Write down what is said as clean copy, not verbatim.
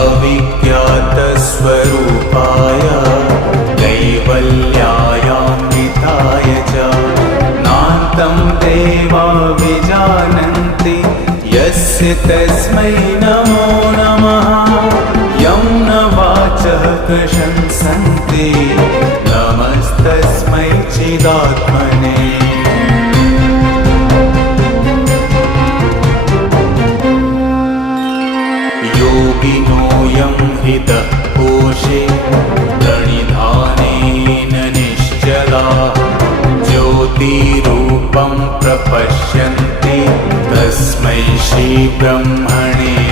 अविज्ञातस्वरूपाय कैवल्यायान्विताय च नान्तं देवा विजानन्ति यस्य तस्मै नमो नमः। यं न वाचः प्रशंसन्ति नमस्तस्मै चिदात्मने। योगिनोऽयं हृदः कोशे प्रणिधानेन निश्चला ज्योतिरूपं प्रपश्यन्ति तस्मै श्रीब्रह्मणे